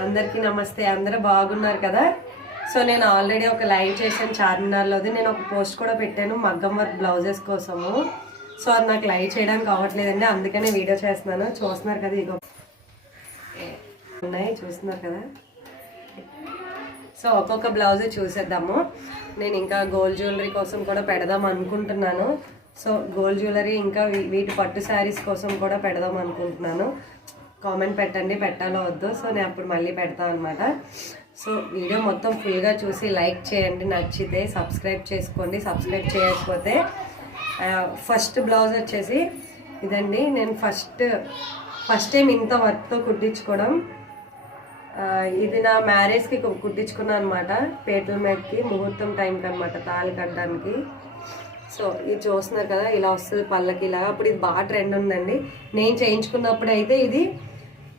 అందరికీ నమస్తే అందరూ బాగున్నారు కదా? సో నేను ఆల్రెడీ ఒక లైవ్ చేశాను చార్మినార్లోది. నేను ఒక పోస్ట్ కూడా పెట్టాను మగ్గం వర్క్ బ్లౌజెస్ కోసము. సో అది నాకు లైవ్ చేయడానికి అవ్వట్లేదండి అందుకనే వీడియో చేస్తున్నాను. చూస్తున్నారు కదా ఇగో. ఉన్నాయి చూస్తున్నారు కదా? సో ఒక్కొక్క బ్లౌజ్ చూసేద్దాము. నేను ఇంకా గోల్డ్ జ్యువెలరీ కోసం కూడా పెడదాం అనుకుంటున్నాను. సో గోల్డ్ జ్యువెలరీ ఇంకా వీటి పట్టు శారీస్ కోసం కూడా పెడదాం అనుకుంటున్నాను. కామెంట్ పెట్టండి పెట్టాలో వద్దు. సో నేను అప్పుడు మళ్ళీ పెడతాను అనమాట సో వీడియో మొత్తం ఫుల్గా చూసి లైక్ చేయండి నచ్చితే సబ్స్క్రైబ్ చేసుకోండి. సబ్స్క్రైబ్ చేయకపోతే ఫస్ట్ బ్లౌజ్ వచ్చేసి ఇదండి. నేను ఫస్ట్ ఫస్ట్ టైం ఇంత వర్క్తో కుట్టించుకోవడం. ఇది నా మ్యారేజ్కి కుట్టించుకున్నాను అనమాట పేటల మీదకి ముహూర్తం టైంకి అనమాట తాళి కట్టడానికి. సో ఇది చూస్తున్నారు కదా ఇలా వస్తుంది పళ్ళకి ఇలా అప్పుడు ఇది బాగా ట్రెండ్ ఉందండి. నేను చేయించుకున్నప్పుడు అయితే ఇది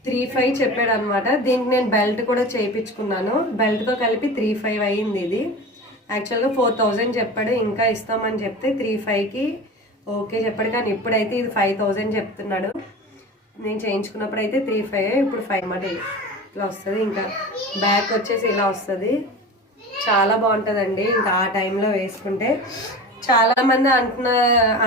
త్రీ ఫైవ్ చెప్పాడు అనమాట దీనికి నేను బెల్ట్ కూడా చేయించుకున్నాను. బెల్ట్తో కలిపి త్రీ ఫైవ్ అయ్యింది ఇది. యాక్చువల్గా ఫోర్ థౌజండ్ చెప్పాడు. ఇంకా ఇస్తామని చెప్తే త్రీ ఫైవ్కి ఓకే చెప్పాడు. కానీ ఇప్పుడైతే ఇది ఫైవ్ థౌజండ్ చెప్తున్నాడు. నేను చేయించుకున్నప్పుడు అయితే త్రీ ఫైవ్ ఇప్పుడు ఫైవ్ మాట ఇట్లా వస్తుంది. ఇంకా బ్యాక్ వచ్చేసి ఇలా వస్తుంది. చాలా బాగుంటుందండి. ఇంకా ఆ టైంలో వేసుకుంటే చాలామంది అంటున్న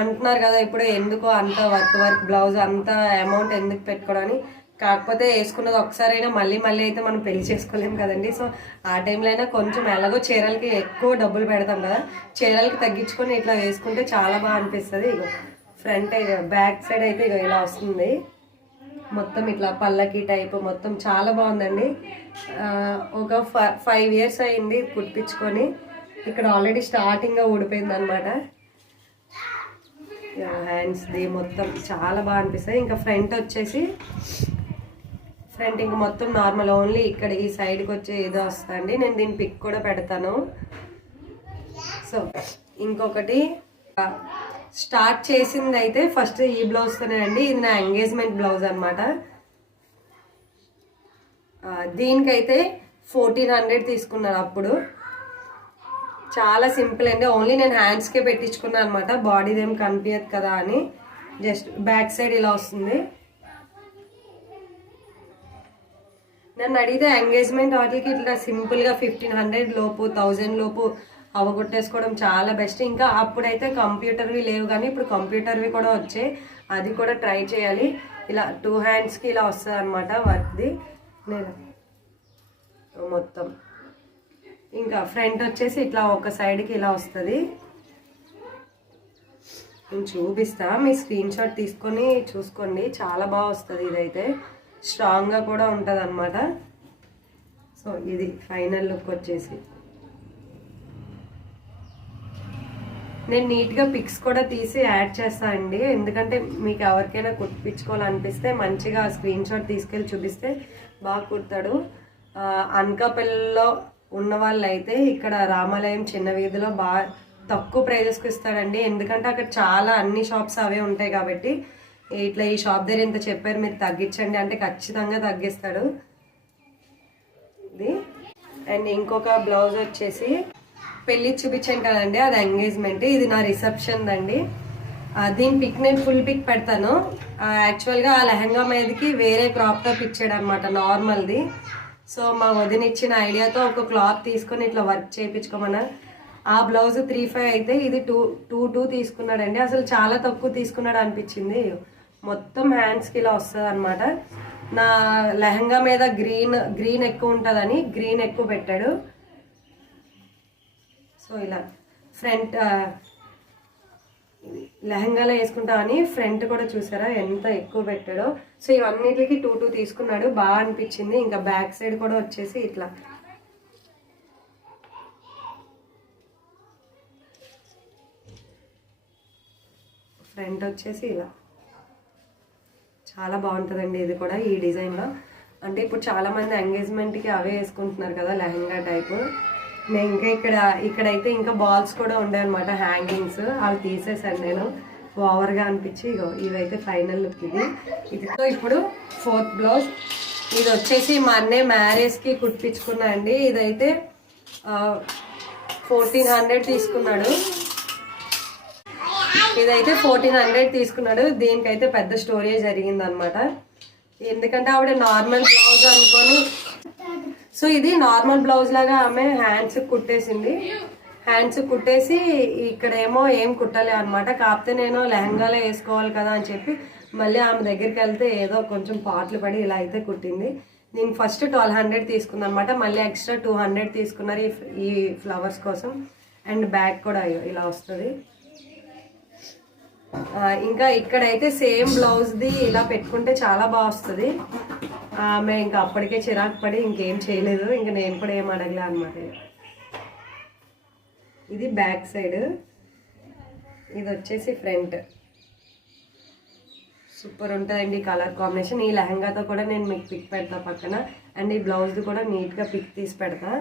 అంటున్నారు కదా ఇప్పుడు ఎందుకో అంత వర్క్ వర్క్ బ్లౌజ్ అంత అమౌంట్ ఎందుకు పెట్టుకోవడానికి కాకపోతే వేసుకున్నది ఒకసారైనా మళ్ళీ మళ్ళీ అయితే మనం పెళ్ళి చేసుకోలేము కదండి. సో ఆ టైంలో అయినా కొంచెం ఎలాగో చీరలకి ఎక్కువ డబ్బులు పెడతాం కదా. చీరలకి తగ్గించుకొని ఇట్లా వేసుకుంటే చాలా బాగా అనిపిస్తుంది. ఇక ఫ్రంట్ బ్యాక్ సైడ్ అయితే ఇక ఇలా వస్తుంది. మొత్తం ఇట్లా పల్లకి టైప్ మొత్తం చాలా బాగుందండి. ఒక ఫైవ్ ఇయర్స్ అయింది కుట్టించుకొని. ఇక్కడ ఆల్రెడీ స్టార్టింగ్గా ఊడిపోయింది అనమాట హ్యాండ్స్ది మొత్తం చాలా బాగా అనిపిస్తుంది. ఇంకా ఫ్రంట్ వచ్చేసి ఫ్రంట్ ఇంక మొత్తం నార్మల్ ఓన్లీ ఇక్కడ ఈ సైడ్కి వచ్చే ఏదో వస్తుందండి నేను దీని పిక్ కూడా పెడతాను. సో ఇంకొకటి స్టార్ట్ చేసింది అయితే ఫస్ట్ ఈ బ్లౌజ్తోనేనండి ఇది నా ఎంగేజ్మెంట్ బ్లౌజ్ అనమాట దీనికైతే ఫోర్టీన్ హండ్రెడ్ తీసుకున్నాను అప్పుడు. చాలా సింపుల్ అండి. ఓన్లీ నేను హ్యాండ్స్కే పెట్టించుకున్నాను అనమాట బాడీది ఏం కనిపించదు కదా అని. జస్ట్ బ్యాక్ సైడ్ ఇలా వస్తుంది. నన్ను అడిగితే ఎంగేజ్మెంట్ వాటికి ఇట్లా సింపుల్గా ఫిఫ్టీన్ హండ్రెడ్ లోపు థౌజండ్ లోపు అవగొట్టేసుకోవడం చాలా బెస్ట్ ఇంకా అప్పుడైతే కంప్యూటర్వి లేవు కానీ ఇప్పుడు కంప్యూటర్వి కూడా వచ్చాయి. అది కూడా ట్రై చేయాలి. ఇలా టూ హ్యాండ్స్కి ఇలా వస్తుంది అనమాట వర్క్ది నేను మొత్తం. ఇంకా ఫ్రంట్ వచ్చేసి ఇట్లా ఒక సైడ్కి ఇలా వస్తుంది. నేను చూపిస్తా. మీ స్క్రీన్ షాట్ తీసుకొని చూసుకోండి. చాలా బాగా వస్తుంది ఇదైతే. స్ట్రాంగ్గా కూడా ఉంటుంది అనమాట సో ఇది ఫైనల్ లుక్ వచ్చేసి. నేను నీట్గా పిక్స్ కూడా తీసి యాడ్ చేస్తా అండి. ఎందుకంటే మీకు ఎవరికైనా కుట్టించుకోవాలనిపిస్తే మంచిగా స్క్రీన్ షాట్ తీసుకెళ్ళి చూపిస్తే బాగా కుడతాడు. అనకాపల్లిలో ఉన్న వాళ్ళైతే ఇక్కడ రామాలయం చిన్న వీధిలో బాగా తక్కువ ప్రైజెస్కి ఇస్తాడండి. ఎందుకంటే అక్కడ చాలా అన్ని షాప్స్ అవే ఉంటాయి కాబట్టి ఇట్లా ఈ షాప్ దగ్గర ఇంత చెప్పారు మీరు తగ్గించండి అంటే ఖచ్చితంగా తగ్గిస్తాడు. ఇది. అండ్ ఇంకొక బ్లౌజ్ వచ్చేసి పెళ్ళి చూపించాను కదండి అది ఎంగేజ్మెంట్ ఇది నా రిసెప్షన్ అండి దీని పిక్ నేను ఫుల్ పిక్ పెడతాను. యాక్చువల్గా ఆ లెహంగా మీదకి వేరే క్రాప్ టాప్ ఇచ్చాడు అనమాట నార్మల్ది. సో మా వదిన ఇచ్చిన ఐడియాతో ఒక క్లాత్ తీసుకొని ఇట్లా వర్క్ చేయించుకోమన్నా. ఆ బ్లౌజ్ త్రీ ఫైవ్ అయితే ఇది టూ టూ టూ తీసుకున్నాడండి. అసలు చాలా తక్కువ తీసుకున్నాడు అనిపించింది. మొత్తం హ్యాండ్స్కి ఇలా వస్తుంది అనమాట నా లెహంగా మీద గ్రీన్ గ్రీన్ ఎక్కువ ఉంటుందని గ్రీన్ ఎక్కువ పెట్టాడు. సో ఇలా ఫ్రంట్ లెహంగాలో వేసుకుంటామని ఫ్రంట్ కూడా చూసారా? ఎంత ఎక్కువ పెట్టాడో. సో ఇవన్నిటికి టూ టూ తీసుకున్నాడు. బాగా అనిపించింది. ఇంకా బ్యాక్ సైడ్ కూడా వచ్చేసి ఇట్లా. ఫ్రంట్ వచ్చేసి ఇలా. చాలా బాగుంటుందండి ఇది కూడా ఈ డిజైన్లో. అంటే ఇప్పుడు చాలామంది ఎంగేజ్మెంట్కి అవే వేసుకుంటున్నారు కదా లెహంగా టైపు. నేను ఇంకా ఇక్కడ ఇక్కడైతే ఇంకా బాల్స్ కూడా ఉండే అనమాట హ్యాంగింగ్స్. అవి తీసేసాను నేను. ఓవర్గా అనిపించి ఇగో ఇవైతే ఫైనల్ లుక్ ఇది. ఇదితో ఇప్పుడు ఫోర్త్ బ్లౌజ్. ఇది వచ్చేసి మా అన్నయ్య మ్యారేజ్కి కుట్టించుకున్నా అండి. ఇదైతే ఫోర్టీన్ హండ్రెడ్ తీసుకున్నాడు. ఇదైతే ఫోర్టీన్ హండ్రెడ్ తీసుకున్నాడు. దీనికైతే పెద్ద స్టోరీ జరిగింది అనమాట ఎందుకంటే ఆవిడ నార్మల్ బ్లౌజ్ అనుకొని సో ఇది నార్మల్ బ్లౌజ్ లాగా ఆమె హ్యాండ్స్ కుట్టేసింది. హ్యాండ్స్ కుట్టేసి ఇక్కడేమో ఏం కుట్టలే అనమాట కాకపోతే నేను లెహంగాలో వేసుకోవాలి కదా అని చెప్పి మళ్ళీ ఆమె దగ్గరికి వెళ్తే ఏదో కొంచెం పాటలు పడి ఇలా అయితే కుట్టింది. నేను ఫస్ట్ ట్వెల్వ్ హండ్రెడ్ తీసుకున్నాను అనమాట మళ్ళీ ఎక్స్ట్రా టూ హండ్రెడ్ తీసుకున్నారు ఈ ఫ్లవర్స్ కోసం. అండ్ బ్యాగ్ కూడా ఇలా వస్తుంది. ఇంకా ఇక్కడైతే సేమ్ బ్లౌజ్ది ఇలా పెట్టుకుంటే చాలా బాగా వస్తుంది. ఆమె ఇంకా అప్పటికే చిరాకు పడి ఇంకేం చేయలేదు. ఇంకా నేను కూడా ఏం అడగలే అనమాట ఇది బ్యాక్ సైడ్. ఇది వచ్చేసి ఫ్రంట్. సూపర్ ఉంటుందండి కలర్ కాంబినేషన్. ఈ లెహంగాతో కూడా నేను మీకు పిక్ పెడతా పక్కన. అండ్ ఈ బ్లౌజ్ది కూడా నీట్గా పిక్ తీసి పెడతా.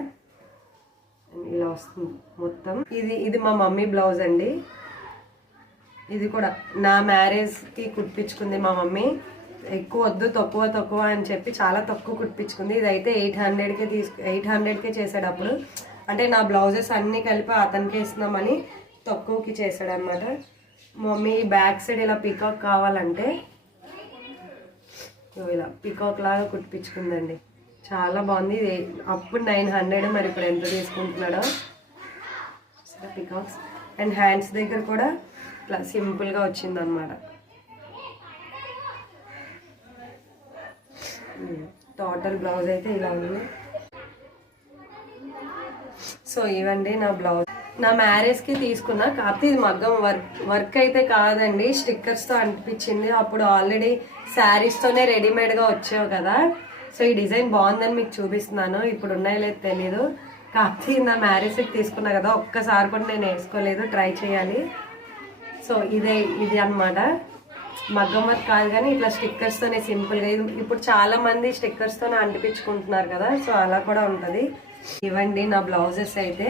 ఇలా వస్తుంది మొత్తం. ఇది ఇది మా మమ్మీ బ్లౌజ్ అండి. ఇది కూడా. నా మ్యారేజ్కి కుట్టించుకుంది మా మమ్మీ. ఎక్కువ వద్దు తక్కువ తక్కువ అని చెప్పి చాలా తక్కువ కుట్టించుకుంది. ఇదైతే ఎయిట్ హండ్రెడ్కే తీసుకు ఎయిట్ హండ్రెడ్కే చేశాడు అప్పుడు. అంటే నా బ్లౌజెస్ అన్నీ కలిపి అతనికి ఇస్తున్నామని తక్కువకి చేశాడు అనమాట మమ్మీ బ్యాక్ సైడ్ ఇలా పికాక్ కావాలంటే ఇలా పికాక్ లాగా కుట్టించుకుందండి. చాలా బాగుంది. ఇది అప్పుడు నైన్ హండ్రెడ్ మరి ఇప్పుడు ఎంత తీసుకుంటున్నాడో. పికాక్స్ అండ్ హ్యాండ్స్ దగ్గర కూడా ఇట్లా సింపుల్గా వచ్చింది అనమాట టోటల్ బ్లౌజ్ అయితే ఇలా ఉంది. సో ఇవండి నా బ్లౌజ్ నా మ్యారేజ్కి తీసుకున్నా కాకపోతే ఇది మగ్గం వర్క్ వర్క్ అయితే కాదండి స్టిక్కర్స్తో అనిపించింది. అప్పుడు ఆల్రెడీ శారీస్తోనే రెడీమేడ్గా వచ్చావు కదా. సో ఈ డిజైన్ బాగుందని మీకు చూపిస్తున్నాను. ఇప్పుడు ఉన్నాయో లేదు తెలీదు. కాకపోతే నా మ్యారేజ్కి తీసుకున్నా కదా ఒక్కసారి కూడా నేను వేసుకోలేదు. ట్రై చేయాలి. సో ఇదే ఇది అన్నమాట. మగ్గం కాదు కానీ ఇట్లా స్టిక్కర్స్తోనే సింపుల్గా ఇది ఇప్పుడు చాలామంది స్టిక్కర్స్తోనే అంటిపించుకుంటున్నారు కదా సో అలా కూడా ఉంటుంది. ఇవ్వండి నా బ్లౌజెస్ అయితే.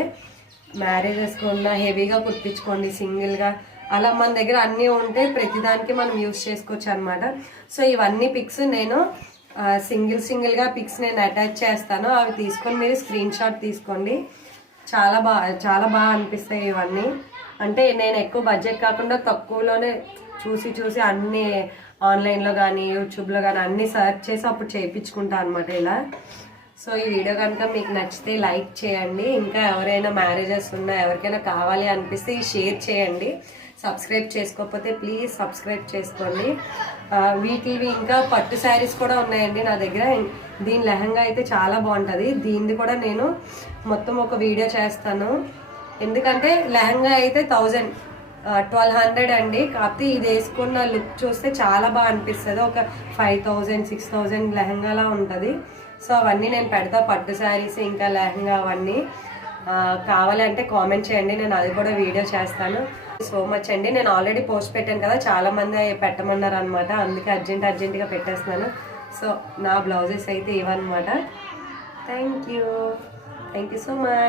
మ్యారేజెస్ కూడా హెవీగా కుట్టించుకోండి సింగిల్గా అలా మన దగ్గర అన్నీ ఉంటే ప్రతిదానికి మనం యూస్ చేసుకోవచ్చు అనమాట సో ఇవన్నీ పిక్స్ నేను సింగిల్ సింగిల్గా పిక్స్ నేను అటాచ్ చేస్తాను. అవి తీసుకొని మీరు స్క్రీన్ షాట్ తీసుకోండి. చాలా బాగా చాలా బాగా అనిపిస్తాయి ఇవన్నీ. అంటే నేను ఎక్కువ బడ్జెట్ కాకుండా తక్కువలోనే చూసి చూసి అన్ని ఆన్లైన్లో కానీ యూట్యూబ్లో కానీ అన్ని సెర్చ్ చేసి అప్పుడు చేయించుకుంటాను అనమాట ఇలా. సో ఈ వీడియో కనుక మీకు నచ్చితే లైక్ చేయండి. ఇంకా ఎవరైనా మ్యారేజెస్ ఉన్నా ఎవరికైనా కావాలి అనిపిస్తే షేర్ చేయండి. సబ్స్క్రైబ్ చేసుకోకపోతే ప్లీజ్ సబ్స్క్రైబ్ చేసుకోండి. వీటివి ఇంకా పట్టు శారీస్ కూడా ఉన్నాయండి నా దగ్గర. దీని లెహంగా అయితే చాలా బాగుంటుంది. దీనిది కూడా నేను మొత్తం ఒక వీడియో చేస్తాను. ఎందుకంటే లెహంగా అయితే థౌజండ్ ట్వెల్వ్ హండ్రెడ్ అండి. కాకపోతే ఇది వేసుకున్న లుక్ చూస్తే చాలా బాగా అనిపిస్తుంది. ఒక ఫైవ్ థౌజండ్ సిక్స్ థౌజండ్ లెహంగాలా ఉంటుంది. సో అవన్నీ నేను పెడతా. పట్టు శారీస్ ఇంకా లెహంగా అవన్నీ. కావాలంటే కామెంట్ చేయండి. నేను అది కూడా వీడియో చేస్తాను. సో మచ్ అండి. నేను ఆల్రెడీ పోస్ట్ పెట్టాను కదా. చాలామంది పెట్టమన్నారు అనమాట అందుకే అర్జెంట్ అర్జెంటుగా పెట్టేస్తున్నాను. సో నా బ్లౌజెస్ అయితే ఇవన్నమాట. Thank you. Thank you so much.